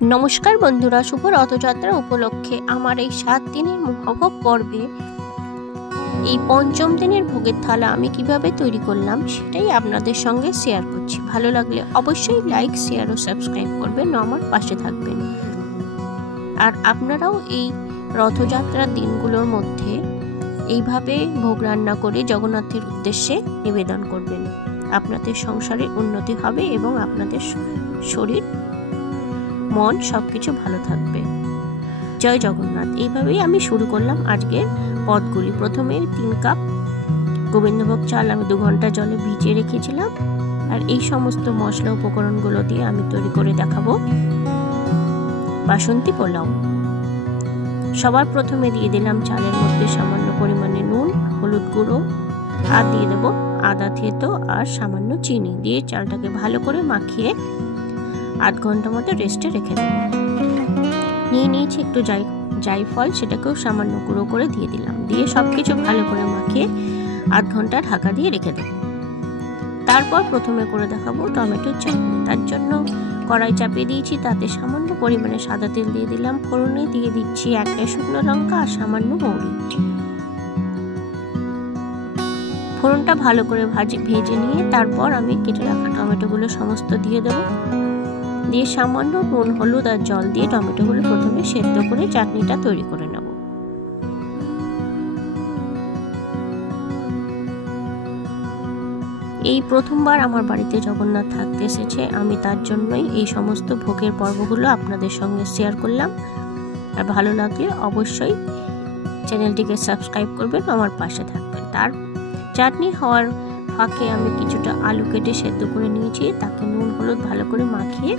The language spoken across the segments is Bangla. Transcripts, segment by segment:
নমস্কার বন্ধুরা, শুভ রথযাত্রা উপলক্ষে আমার এই 7 দিনের মহাভোগ পর্বে এই পঞ্চম দিনের ভোগের থালা আমি কিভাবে তৈরি করলাম সেটাই আপনাদের সঙ্গে শেয়ার করছি। ভালো লাগলে অবশ্যই লাইক, শেয়ার ও সাবস্ক্রাইব করবেন, আমার পাশে থাকবেন। আর আপনারাও এই রথযাত্রার দিনগুলোর মধ্যে এইভাবে ভোগ রান্না করে জগন্নাথের উদ্দেশ্যে নিবেদন করবেন। আপনাদের সংসারের উন্নতি হবে এবং আপনাদের শরীর মন সবকিছু ভালো থাকবে। জয় জগন্নাথ। এইভাবেই আমি শুরু করলাম আজকের পদগুলি। প্রথমে 3 কাপ গোবিন্দভোগ চাল আমি 2 ঘন্টা জলে ভিজিয়ে রেখেছিলাম। আর এই সমস্ত মশলা উপকরণগুলো দিয়ে আমি তৈরি করে দেখাবো বাসন্তী পোলাও। সবার প্রথমে দিয়ে দিলাম চালের মধ্যে সামান্য পরিমাণে নুন, হলুদ গুঁড়ো আর দিয়ে দেবো আদা থেতো আর সামান্য চিনি দিয়ে চালটাকে ভালো করে মাখিয়ে 8 ঘন্টা মতো রেস্টে রেখে দেব। নিয়েছি একটু জায়ফল, সেটাকেও সামান্য গুঁড়ো করে দিয়ে দিলাম। দিয়ে সবকিছু ভালো করে মাখিয়ে 8 ঘন্টা ঢাকা দিয়ে রেখে দেব। তারপর প্রথমে করে দেখাবো টমেটোর চাটনি। তার জন্য কড়াই চাপিয়ে দিয়েছি, তাতে সামান্য পরিমাণে সাদা তেল দিয়ে দিলাম। ফোড়নে দিয়ে দিচ্ছি 1টা শুকনো লঙ্কা আর সামান্য মৌরি। ফোড়নটা ভালো করে ভেজে নিয়ে তারপর আমি কেটে রাখা টমেটোগুলো সমস্ত দিয়ে দেবো। দিয়ে সামান্য নুন, হলুদ আর জল দিয়ে টমেটোগুলো প্রথমে সেদ্ধ করে চাটনিটা তৈরি করে নেব। এই প্রথমবার আমার বাড়িতে জগন্নাথ থাকতে এসেছে, আমি তার জন্যই এই সমস্ত ভোগের পর্বগুলো আপনাদের সঙ্গে শেয়ার করলাম। আর ভালো লাগলে অবশ্যই চ্যানেলটিকে সাবস্ক্রাইব করবেন, আমার পাশে থাকবেন। তার চাটনি হওয়ার ফাঁকে আমি কিছুটা আলু কেটে সেদ্ধ করে নিয়েছি, তাকে নুন হলুদ ভালো করে মাখিয়ে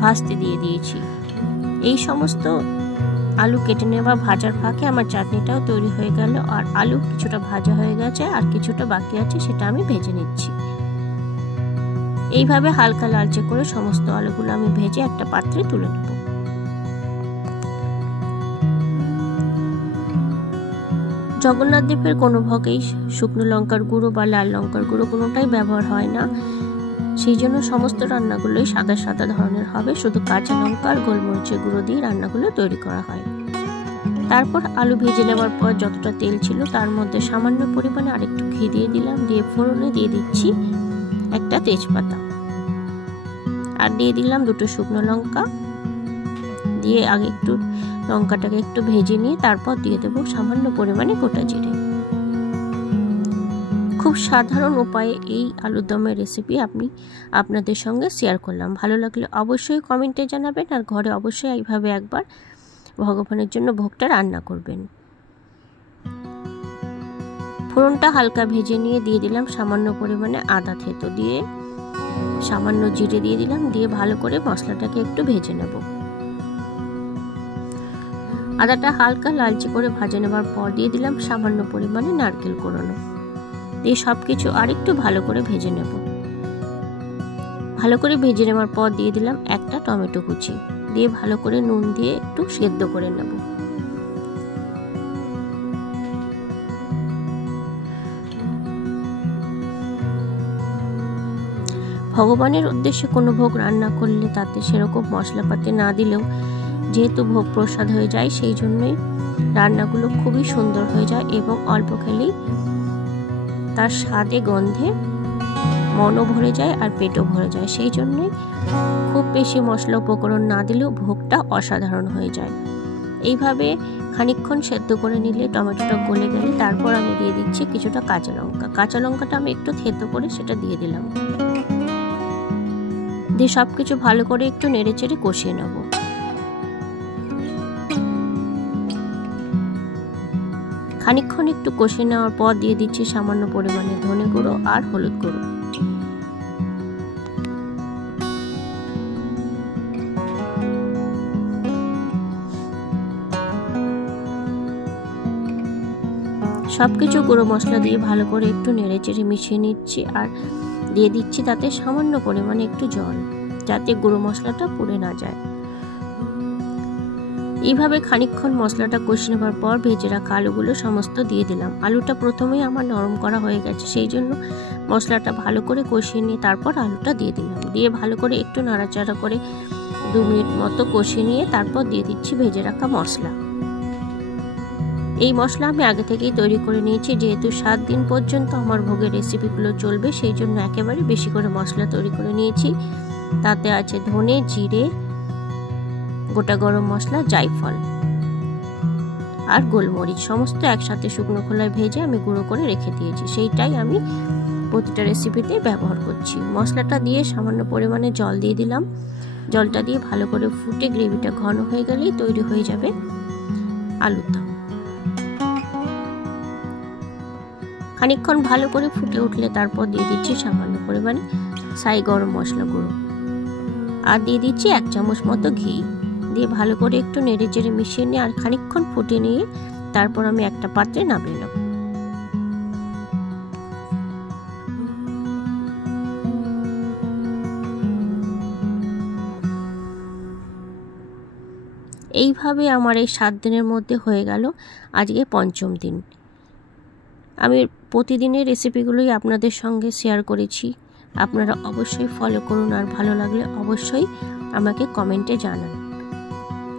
ভাজতে দিয়ে দিয়েছি। এই সমস্ত আলু কেটে নেওয়া ভাজার ফাঁকে আমার চাটনিটাও তৈরি হয়ে গেল। আর আলু কিছুটা ভাজা হয়ে গেছে আর কিছুটা বাকি আছে, সেটা আমি ভেজে নিচ্ছি। এইভাবে হালকা লালচে করে সমস্ত আলুগুলো আমি ভেজে একটা পাত্রে তুলে নেব। জগন্নাথ দেবের কোনো ভোগেই শুকনো লঙ্কার গুঁড়ো বা লাল লঙ্কার গুঁড়ো কোনোটাই ব্যবহার হয় না, সেই জন্য সমস্ত রান্নাগুলোই সাদা সাদা ধরনের হবে। শুধু কাঁচা লঙ্কা আর গোলমরিচের গুঁড়ো দিয়ে রান্নাগুলো তৈরি করা হয়। তারপর আলু ভেজে নেওয়ার পর যতটা তেল ছিল তার মধ্যে সামান্য পরিমাণে আরেকটু ঘি দিয়ে দিলাম। দিয়ে ফোড়নে দিয়ে দিচ্ছি 1টা তেজপাতা আর দিয়ে দিলাম 2টো শুকনো লঙ্কা। দিয়ে আগে একটু লঙ্কাটাকে একটু ভেজে নিয়ে তারপর দিয়ে দেবো সামান্য পরিমাণে গোটা জিরে। খুব সাধারণ উপায়ে এই আলুর দমের রেসিপি আপনাদের সঙ্গে শেয়ার করলাম। ভালো লাগলে অবশ্যই কমেন্টে জানাবেন আর ঘরে অবশ্যই এইভাবে একবার ভগবানের জন্য ভোগটা রান্না করবেন। ফোড়নটা হালকা ভেজে নিয়ে দিয়ে দিলাম সামান্য পরিমাণে আদা থেতো, দিয়ে সামান্য জিরে দিয়ে দিলাম। দিয়ে ভালো করে মশলাটাকে একটু ভেজে নেব। আদাটা হালকা লালচে করে ভাজে নেওয়ার পর দিয়ে দিলাম সামান্য পরিমাণে নারকেল কোড়ানো। দিয়ে সবকিছু আরেকটু ভালো করে ভেজে নেব। ভালো করে ভেজে নেওয়ার পর দিয়ে দিলাম 1টা টমেটো কুচি, দিয়ে ভালো করে নুন দিয়ে একটু সেদ্ধ করে নেব। ভগবানের উদ্দেশ্যে কোনো ভোগ রান্না করলে তাতে সেরকম মশলাপাতি না দিলেও যেহেতু ভোগ প্রসাদ হয়ে যায়, সেই জন্যই রান্নাগুলো খুবই সুন্দর হয়ে যায় এবং অল্প খেলেই তার স্বাদে গন্ধে মনও ভরে যায় আর পেটও ভরে যায়। সেই জন্যই খুব বেশি মশলা উপকরণ না দিলেও ভোগটা অসাধারণ হয়ে যায়। এইভাবে খানিকক্ষণ সেদ্ধ করে নিলে টমেটোটা গলে গেলে তারপর আমি দিয়ে দিচ্ছি কিছুটা কাঁচা লঙ্কা। কাঁচা লঙ্কাটা আমি একটু থেতো করে সেটা দিয়ে দিলাম। দিয়ে সবকিছু ভালো করে একটু নেড়ে চেড়ে কষিয়ে নেব। খানিকক্ষণ একটু কষিয়ে নেওয়ার পর দিয়ে দিচ্ছি সামান্য পরিমাণে ধনে গুঁড়ো আর হলুদ গুঁড়ো। সবকিছু গুঁড়ো মশলা দিয়ে ভালো করে একটু নেড়ে চেড়ে মিশিয়ে নিচ্ছি আর দিয়ে দিচ্ছি তাতে সামান্য পরিমাণে একটু জল, যাতে গুঁড়ো মশলাটা পুড়ে না যায়। এইভাবে খানিকক্ষণ মশলাটা কষিয়ে নেওয়ার পর ভেজে রাখা আলুগুলো সমস্ত দিয়ে দিলাম। আলুটা প্রথমেই আমার নরম করা হয়ে গেছে, সেই জন্য মশলাটা ভালো করে কষিয়ে নিয়ে তারপর আলুটা দিয়ে দিলাম। দিয়ে ভালো করে একটু নাড়াচাড়া করে 2 মিনিট মতো কষিয়ে নিয়ে তারপর দিয়ে দিচ্ছি ভেজে রাখা মশলা। এই মশলা আমি আগে থেকেই তৈরি করে নিয়েছি, যেহেতু 7 দিন পর্যন্ত আমার ভোগের রেসিপিগুলো চলবে, সেই জন্য একেবারে বেশি করে মশলা তৈরি করে নিয়েছি। তাতে আছে ধনে, জিরে, গোটা গরম মশলা, জায়ফল আর গোলমরিচ, সমস্ত একসাথে শুকনো খোলায় ভেজে আমি গুঁড়ো করে রেখে দিয়েছি। সেইটাই আমি প্রতিটা রেসিপিতে ব্যবহার করছি। মশলাটা দিয়ে সামান্য পরিমাণে জল দিয়ে দিলাম। জলটা দিয়ে ভালো করে ফুটে গ্রেভিটা ঘন হয়ে গেলেই তৈরি হয়ে যাবে আলুর দম। খানিকক্ষণ ভালো করে ফুটে উঠলে তারপর দিয়ে দিচ্ছি সামান্য পরিমাণে সাই গরম মশলা গুঁড়ো আর দিয়ে দিচ্ছি 1 চামচ মতো ঘি দিয়ে ভালো করে একটু নেড়ে চেড়ে মিশিয়ে নিয়ে আর খানিকক্ষণ ফুটে নিয়ে তারপর আমি একটা পাত্রে নামিয়ে নেব। এইভাবে আমার এই 7 দিনের মধ্যে হয়ে গেল আজকে 5ম দিন। আমি প্রতিদিনের রেসিপিগুলোই আপনাদের সঙ্গে শেয়ার করেছি। আপনারা অবশ্যই ফলো করুন আর ভালো লাগলে অবশ্যই আমাকে কমেন্টে জানান।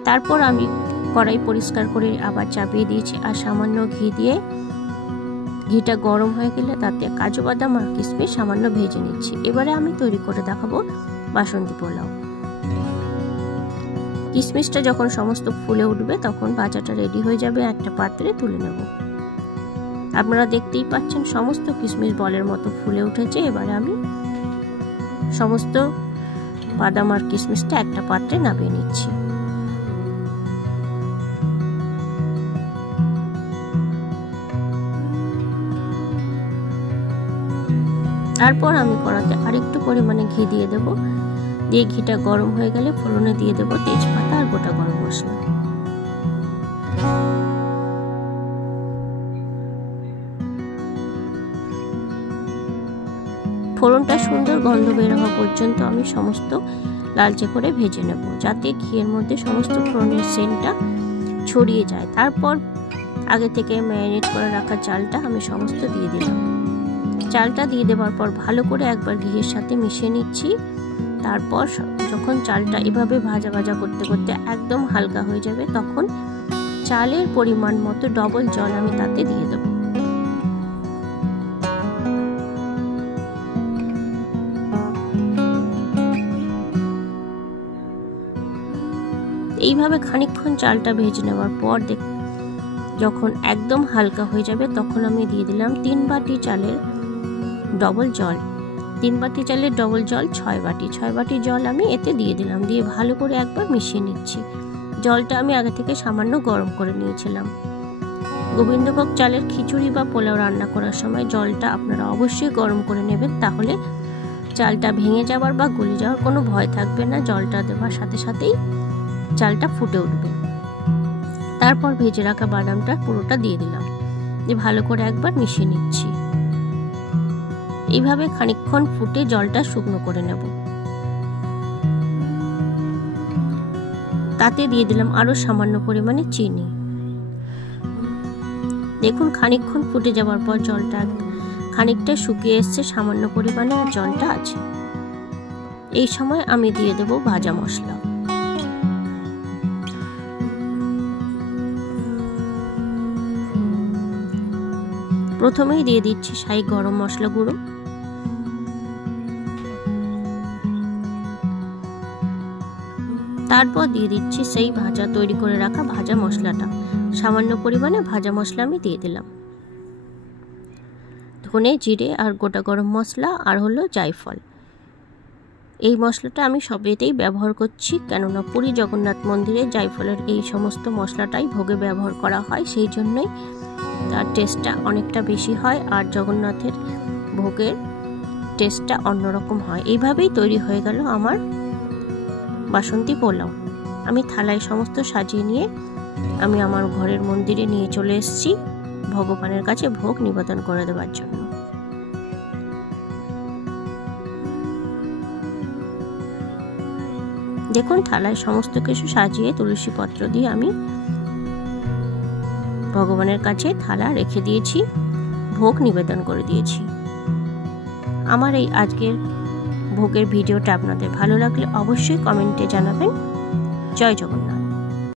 তারপর আমি কড়াই পরিষ্কার করে আবার চাপিয়ে দিয়েছি আর সামান্য ঘি দিয়ে ঘিটা গরম হয়ে গেলে তাতে কাজু বাদাম আর কিশমিশ সামান্য ভেজে নিচ্ছি। এবারে আমি তৈরি করে দেখাবো বাসন্তী পোলাও। কিশমিশটা যখন সমস্ত ফুলে উঠবে তখন ভাজাটা রেডি হয়ে যাবে, একটা পাত্রে তুলে নেব। আপনারা দেখতেই পাচ্ছেন সমস্ত কিশমিশ বলের মতো ফুলে উঠেছে। এবারে আমি সমস্ত বাদাম আর কিশমিশটা একটা পাত্রে নামিয়ে নিচ্ছি। তারপর আমি কড়াতে আরেকটু পরিমাণে ঘি দিয়ে দেব। দিয়ে ঘিটা গরম হয়ে গেলে ফোড়নে দিয়ে দেব তেজপাতা আর গোটা গরম মশলা। ফোড়নটা সুন্দর গন্ধ বের হওয়া পর্যন্ত আমি সমস্ত লালচে করে ভেজে নেব, যাতে ঘিয়ের মধ্যে সমস্ত ফোড়নের সেন্টটা ছড়িয়ে যায়। তারপর আগে থেকে ম্যারিনেট করে রাখা চালটা আমি সমস্ত দিয়ে দিলাম। চালটা দিয়ে দেওয়ার পর ভালো করে একবার ঘিয়ের সাথে মিশিয়ে নিচ্ছি। তারপর যখন চালটা এভাবে ভাজা ভাজা করতে করতে একদম হালকা হয়ে যাবে তখন চালের পরিমাণ মতো ডবল জল আমি তাতে দিয়ে দেব। এইভাবে খানিকক্ষণ চালটা ভেজে নেওয়ার পর যখন একদম হালকা হয়ে যাবে তখন আমি দিয়ে দিলাম 3 বাটি চালের ডবল জল। 3 বাটি চালের ডবল জল 6 বাটি জল আমি এতে দিয়ে দিলাম। দিয়ে ভালো করে একবার মিশিয়ে নিচ্ছি। জলটা আমি আগে থেকে সামান্য গরম করে নিয়েছিলাম। গোবিন্দভোগ চালের খিচুড়ি বা পোলাও রান্না করার সময় জলটা আপনারা অবশ্যই গরম করে নেবেন, তাহলে চালটা ভেঙে যাওয়ার বা গলে যাওয়ার কোনো ভয় থাকবে না। জলটা দেওয়ার সাথে সাথেই চালটা ফুটে উঠবে। তারপর ভেজে রাখা বাদামটা পুরোটা দিয়ে দিলাম। দিয়ে ভালো করে একবার মিশিয়ে নিচ্ছি। এইভাবে খানিকক্ষণ ফুটে জলটা শুকনো করে নেব। তাতে দিয়ে দিলাম আরো সামান্য পরিমাণে চিনি। দেখুন খানিকক্ষণ ফুটে যাওয়ার পর জলটা খানিকটা শুকিয়ে এসছে, সামান্য পরিমাণে আর জলটা আছে। এই সময় আমি দিয়ে দেব ভাজা মশলা। প্রথমেই দিয়ে দিচ্ছি সাই গরম মশলা গুঁড়ো, তারপর দিয়ে দিচ্ছি সেই তৈরি করে রাখা ভাজা মশলাটা। সামান্য পরিমাণে ভাজা মশলা আমি দিয়ে দিলাম। ধনে, জিরে আর গোটা গরম মশলা আর হলো জায়ফল। এই মশলাটা আমি সবেতেই ব্যবহার করছি, কেননা পুরী জগন্নাথ মন্দিরে জায়ফলের এই সমস্ত মশলাটাই ভোগে ব্যবহার করা হয়, সেই জন্যই তার টেস্টটা অনেকটা বেশি হয় আর জগন্নাথের ভোগের টেস্টটা অন্যরকম হয়। এইভাবেই তৈরি হয়ে গেল আমার বাসন্তী পোলাও। আমি থালায় সমস্ত সাজিয়ে নিয়ে আমি আমার ঘরের মন্দিরে নিয়ে চলে এসেছি ভগবানের কাছে ভোগ নিবেদন করে দেওয়ার জন্য। দেখুন থালায় সমস্ত কিছু সাজিয়ে তুলসী পত্র দিয়ে আমি ভগবানের কাছে থালা রেখে দিয়েছি, ভোগ নিবেদন করে দিয়েছি। আমার এই আজকের ভোগের ভিডিওটা আপনাদের ভালো লাগলে অবশ্যই কমেন্টে জানাবেন। জয় জগন্নাথ।